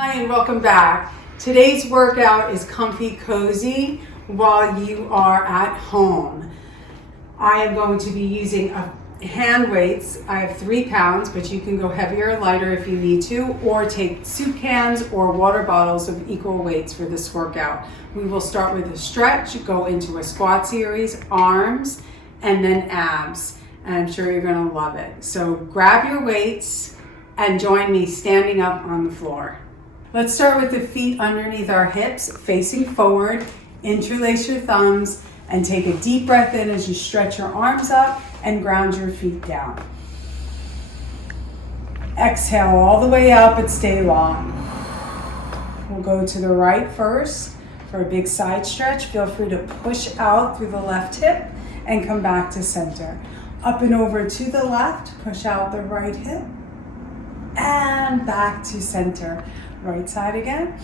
Hi and welcome back. Today's workout is comfy cozy while you are at home. I am going to be using hand weights. I have 3 pounds, but you can go heavier or lighter if you need to, or take soup cans or water bottles of equal weights for this workout. We will start with a stretch, go into a squat series, arms, and then abs. And I'm sure you're gonna love it. So grab your weights and join me standing up on the floor. Let's start with the feet underneath our hips, facing forward. Interlace your thumbs and take a deep breath in as you stretch your arms up and ground your feet down. Exhale all the way up and stay long. We'll go to the right first for a big side stretch. Feel free to push out through the left hip and come back to center. Up and over to the left, push out the right hip and back to center. Right side again.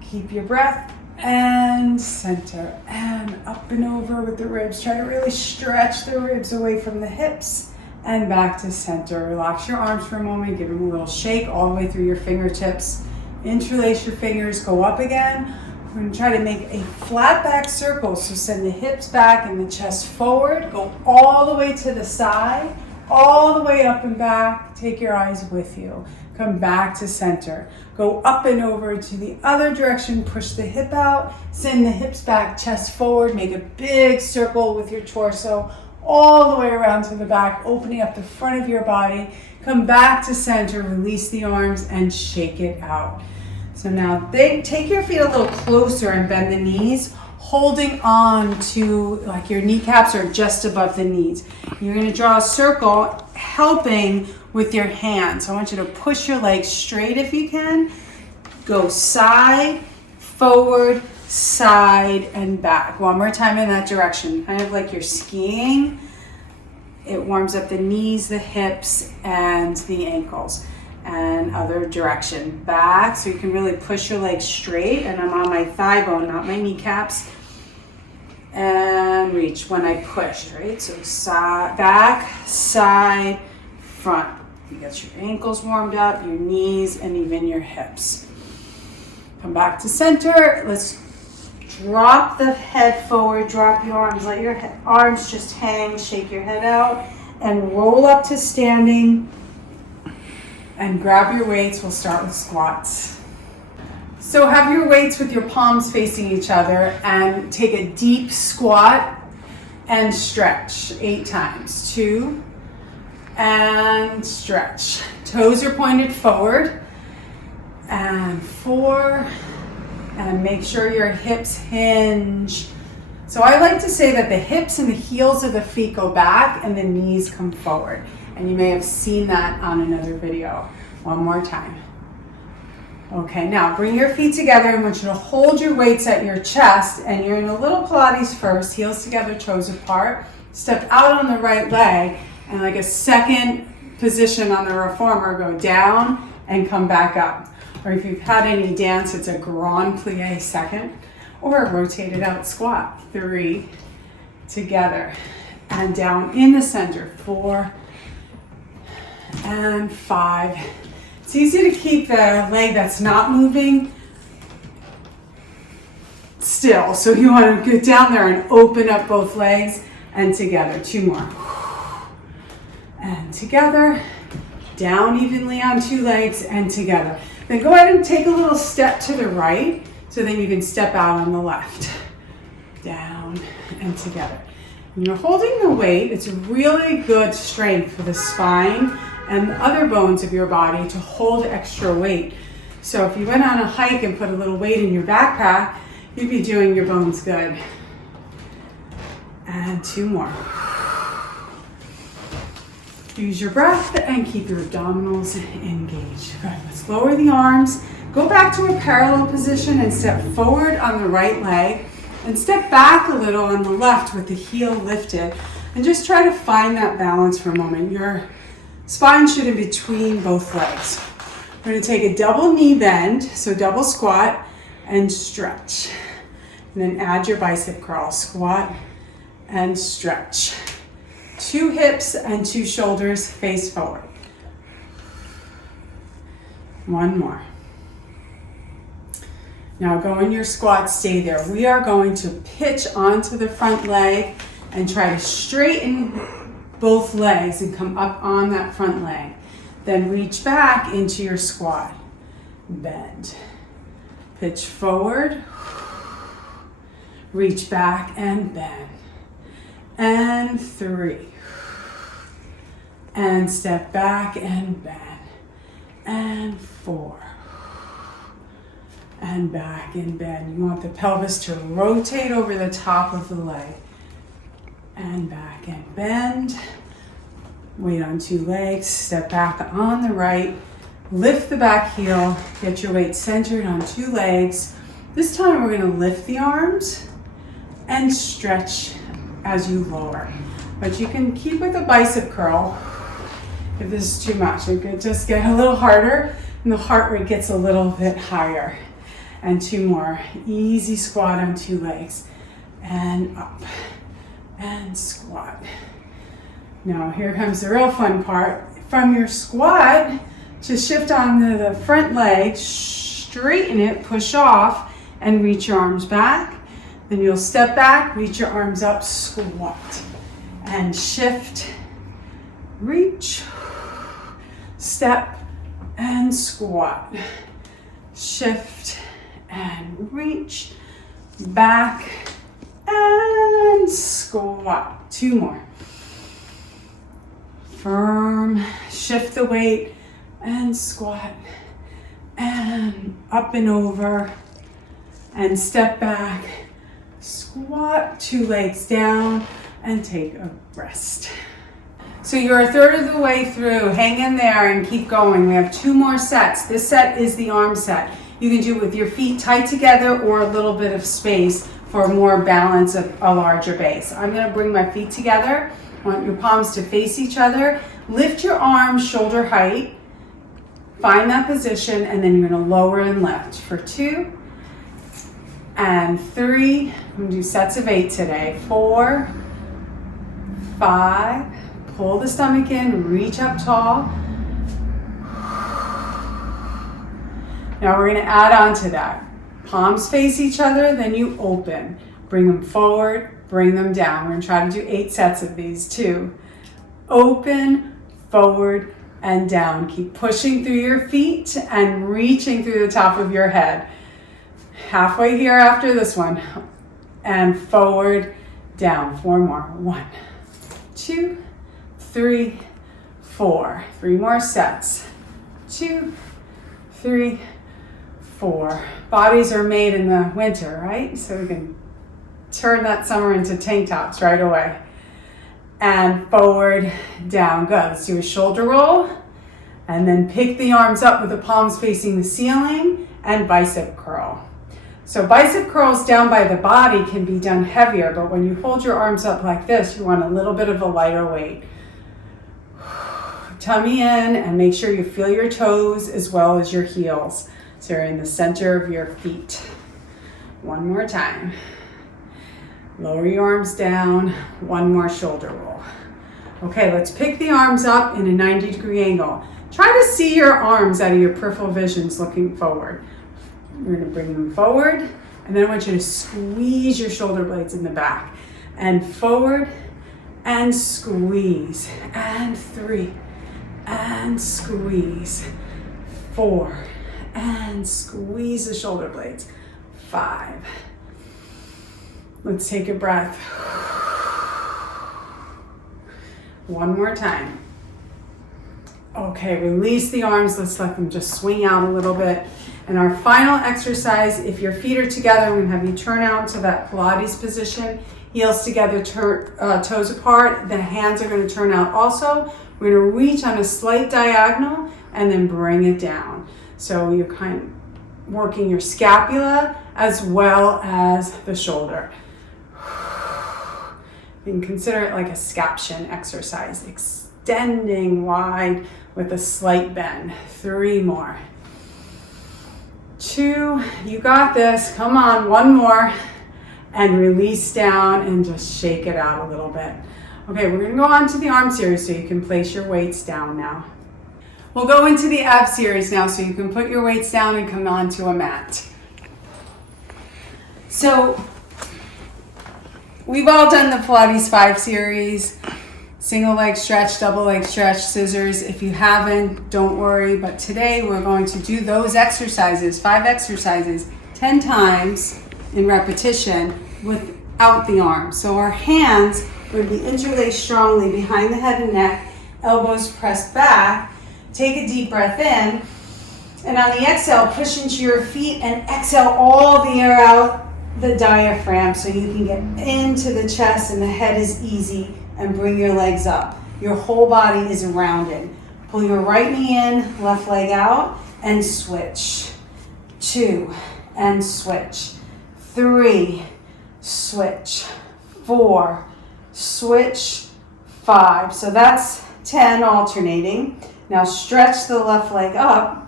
Keep your breath and center and up and over with the ribs. Try to really stretch the ribs away from the hips and back to center. Relax your arms for a moment. Give them a little shake all the way through your fingertips. Interlace your fingers. Go up again. We're going to try to make a flat back circle. So send the hips back and the chest forward. Go all the way to the side, all the way up and back. Take your eyes with you. Come back to center. Go up and over to the other direction. Push the hip out. Send the hips back, chest forward. Make a big circle with your torso all the way around to the back, opening up the front of your body. Come back to center. Release the arms and shake it out. So now take your feet a little closer and bend the knees, holding on to like your kneecaps are just above the knees. You're going to draw a circle, helping with your hands. So I want you to push your legs straight if you can. Go side, forward, side, and back. One more time in that direction. Kind of like you're skiing. It warms up the knees, the hips, and the ankles. And other direction. Back, so you can really push your legs straight. And I'm on my thigh bone, not my kneecaps. And reach when I push, right? So side, back, side, front. You get your ankles warmed up, your knees, and even your hips. Come back to center. Let's drop the head forward, drop your arms, let your arms just hang, shake your head out, and roll up to standing. And grab your weights. We'll start with squats. So have your weights with your palms facing each other and take a deep squat and stretch 8 times. 2 and stretch. Toes are pointed forward. And 4. And make sure your hips hinge. So I like to say that the hips and the heels of the feet go back and the knees come forward. And you may have seen that on another video. One more time. Okay, now bring your feet together. I want you to hold your weights at your chest, and you're in a little Pilates first, heels together, toes apart. Step out on the right leg, and like a second position on the reformer, go down and come back up. Or if you've had any dance, it's a grand plie second, or a rotated out squat. 3, together, and down in the center. 4, and 5. It's easy to keep the leg that's not moving still. So you want to get down there and open up both legs and together. 2 more. And together. Down evenly on 2 legs and together. Then go ahead and take a little step to the right so then you can step out on the left. Down and together. When you're holding the weight, it's really good strength for the spine and the other bones of your body to hold extra weight. So if you went on a hike and put a little weight in your backpack, you'd be doing your bones good. And 2 more. Use your breath and keep your abdominals engaged. Good. Let's lower the arms. Go back to a parallel position and step forward on the right leg and step back a little on the left with the heel lifted. And just try to find that balance for a moment. Your spine should be between both legs. We're going to take a double knee bend, so double squat and stretch. And then add your bicep curl, squat and stretch. 2 hips and 2 shoulders face forward. 1 more. Now go in your squat, stay there. We are going to pitch onto the front leg and try to straighten both legs and come up on that front leg. Then reach back into your squat. Bend. Pitch forward. Reach back and bend. And 3. And step back and bend. And 4. And back and bend. You want the pelvis to rotate over the top of the leg. And back and bend. Weight on 2 legs. Step back on the right. Lift the back heel. Get your weight centered on 2 legs. This time we're going to lift the arms and stretch as you lower. But you can keep with a bicep curl if this is too much. It could just get a little harder and the heart rate gets a little bit higher. And 2 more. Easy squat on 2 legs. And up. And squat. Now here comes the real fun part. From your squat, just shift onto the front leg, straighten it, push off, and reach your arms back. Then you'll step back, reach your arms up, squat. And shift, reach, step, and squat. Shift, and reach, back, and squat. 2 more. Firm, shift the weight, and squat, and up and over, and step back, squat, 2 legs down, and take a rest. So you're a third of the way through. Hang in there and keep going. We have 2 more sets. This set is the arm set. You can do it with your feet tight together or a little bit of space for more balance of a larger base. I'm going to bring my feet together. I want your palms to face each other. Lift your arms shoulder height. Find that position, and then you're going to lower and lift for 2 and 3. I'm going to do sets of 8 today. 4, 5. Pull the stomach in, reach up tall. Now we're going to add on to that. Palms face each other, then you open. Bring them forward, bring them down. We're going to try to do 8 sets of these too. Open, forward, and down. Keep pushing through your feet and reaching through the top of your head. Halfway here after this one. And forward, down. 4 more. 1, 2, 3, 4. 3 more sets. 2, 3, 4. Bodies are made in the winter, right? So we can turn that summer into tank tops right away. And forward, down. Good. Let's do a shoulder roll. And then pick the arms up with the palms facing the ceiling and bicep curl. So bicep curls down by the body can be done heavier, but when you hold your arms up like this, you want a little bit of a lighter weight. Tummy in and make sure you feel your toes as well as your heels. So you're in the center of your feet. 1 more time. Lower your arms down. 1 more shoulder roll. Okay, let's pick the arms up in a 90-degree angle. Try to see your arms out of your peripheral visions looking forward. We're going to bring them forward, and then I want you to squeeze your shoulder blades in the back. And forward, and squeeze. And 3, and squeeze. 4, and squeeze the shoulder blades. 5. Let's take a breath. 1 more time. Okay, release the arms. Let's let them just swing out a little bit. And our final exercise, if your feet are together, I'm going to have you turn out to that Pilates position. Heels together, toes apart. The hands are going to turn out also. We're going to reach on a slight diagonal and then bring it down. So you're kind of working your scapula as well as the shoulder. You can consider it like a scaption exercise. Extending wide with a slight bend. 3 more. 2, you got this. Come on, 1 more. And release down and just shake it out a little bit. Okay, we're gonna go on to the arm series so you can place your weights down now. We'll go into the ab series now so you can put your weights down and come onto a mat. So we've all done the Pilates 5 series, single leg stretch, double leg stretch, scissors. If you haven't, don't worry. But today we're going to do those exercises, 5 exercises, 10 times in repetition without the arms. So our hands would be interlaced strongly behind the head and neck, elbows pressed back. Take a deep breath in. And on the exhale, push into your feet and exhale all the air out the diaphragm so you can get into the chest and the head is easy, and bring your legs up. Your whole body is rounded. Pull your right knee in, left leg out, and switch. 2, and switch. 3, switch. 4, switch. 5. So that's 10 alternating. Now stretch the left leg up,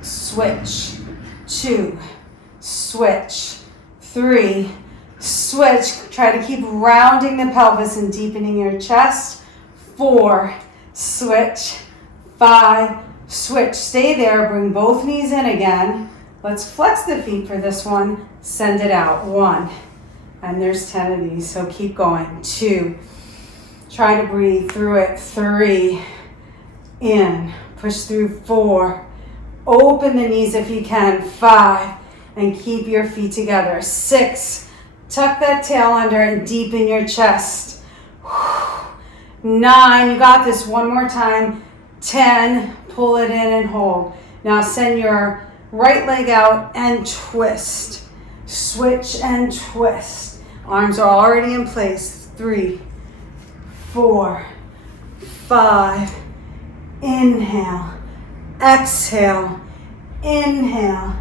switch. 2, switch. 3, switch. Try to keep rounding the pelvis and deepening your chest. 4, switch. 5, switch. Stay there. Bring both knees in again. Let's flex the feet for this one. Send it out. 1. And there's 10 of these, so keep going. 2. Try to breathe through it. 3. In. Push through. 4. Open the knees if you can. 5. And keep your feet together. 6. Tuck that tail under and deepen your chest. 9. You got this. One more time. 10. Pull it in and hold. Now send your right leg out and twist. Switch and twist. Arms are already in place. 3, 4, 5. Inhale. Exhale. Inhale.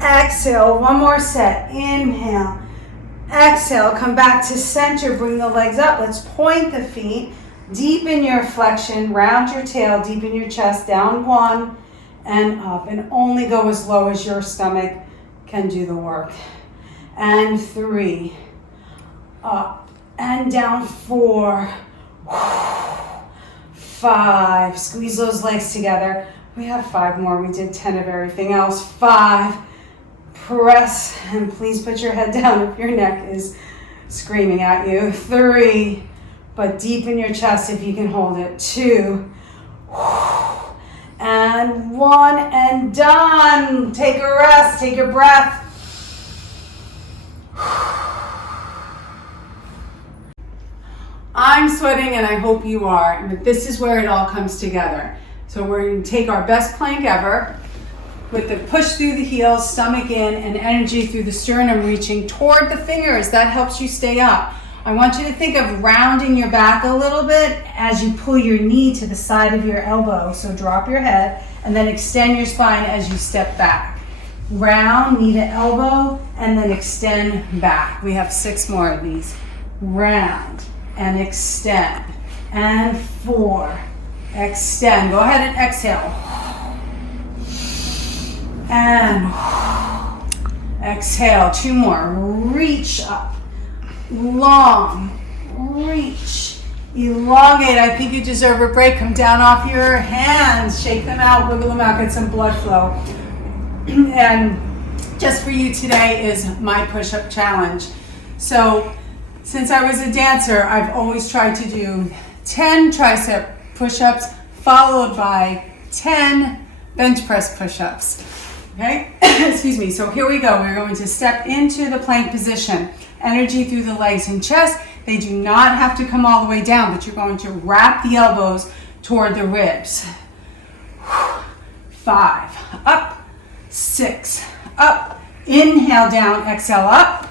Exhale. One more set. Inhale. Exhale. Come back to center. Bring the legs up. Let's point the feet. Deepen your flexion. Round your tail. Deepen your chest. Down 1 and up. And only go as low as your stomach can do the work. And 3. Up and down. 4. 5. Squeeze those legs together. We have 5 more. We did 10 of everything else. 5. Press, and please put your head down if your neck is screaming at you. 3, but deepen your chest if you can hold it. 2, and 1, and done. Take a rest, take your breath. I'm sweating and I hope you are, but this is where it all comes together. So we're going to take our best plank ever, with the push through the heels, stomach in, and energy through the sternum, reaching toward the fingers. That helps you stay up. I want you to think of rounding your back a little bit as you pull your knee to the side of your elbow. So drop your head and then extend your spine as you step back. Round, knee to elbow, and then extend back. We have 6 more of these. Round and extend. And 4. Extend. Go ahead and exhale. And exhale. 2 more. Reach up. Long. Reach. Elongate. I think you deserve a break. Come down off your hands. Shake them out. Wiggle them out. Get some blood flow. And just for you today is my push-up challenge. So since I was a dancer, I've always tried to do 10 tricep push-ups followed by 10 bench press push-ups. Okay, excuse me. So here we go. We're going to step into the plank position. Energy through the legs and chest. They do not have to come all the way down, but you're going to wrap the elbows toward the ribs. 5, up, 6, up. Inhale down, exhale up.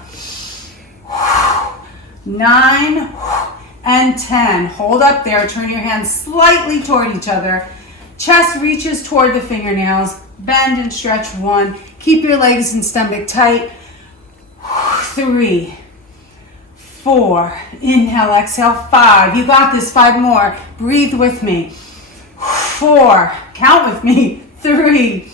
9 and 10. Hold up there. Turn your hands slightly toward each other. Chest reaches toward the fingernails. Bend and stretch. 1. Keep your legs and stomach tight. 3, 4. Inhale, exhale. 5. You got this. 5 more. Breathe with me. 4. Count with me. 3,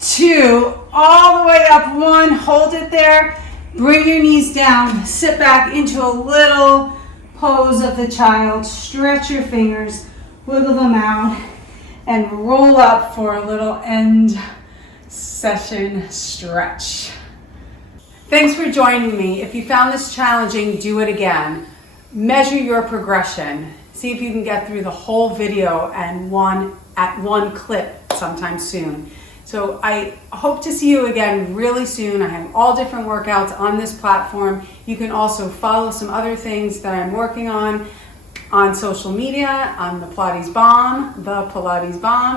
2. All the way up. 1. Hold it there. Bring your knees down. Sit back into a little pose of the child. Stretch your fingers. Wiggle them out. And roll up for a little end session stretch. Thanks for joining me. If you found this challenging, do it again. Measure your progression. See if you can get through the whole video and at one clip sometime soon. So I hope to see you again really soon. I have all different workouts on this platform. You can also follow some other things that I'm working on social media, on the Pilates Bomb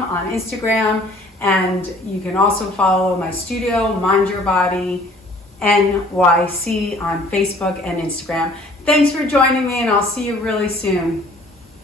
on Instagram, and you can also follow my studio, Mind Your Body NYC on Facebook and Instagram. Thanks for joining me, and I'll see you really soon.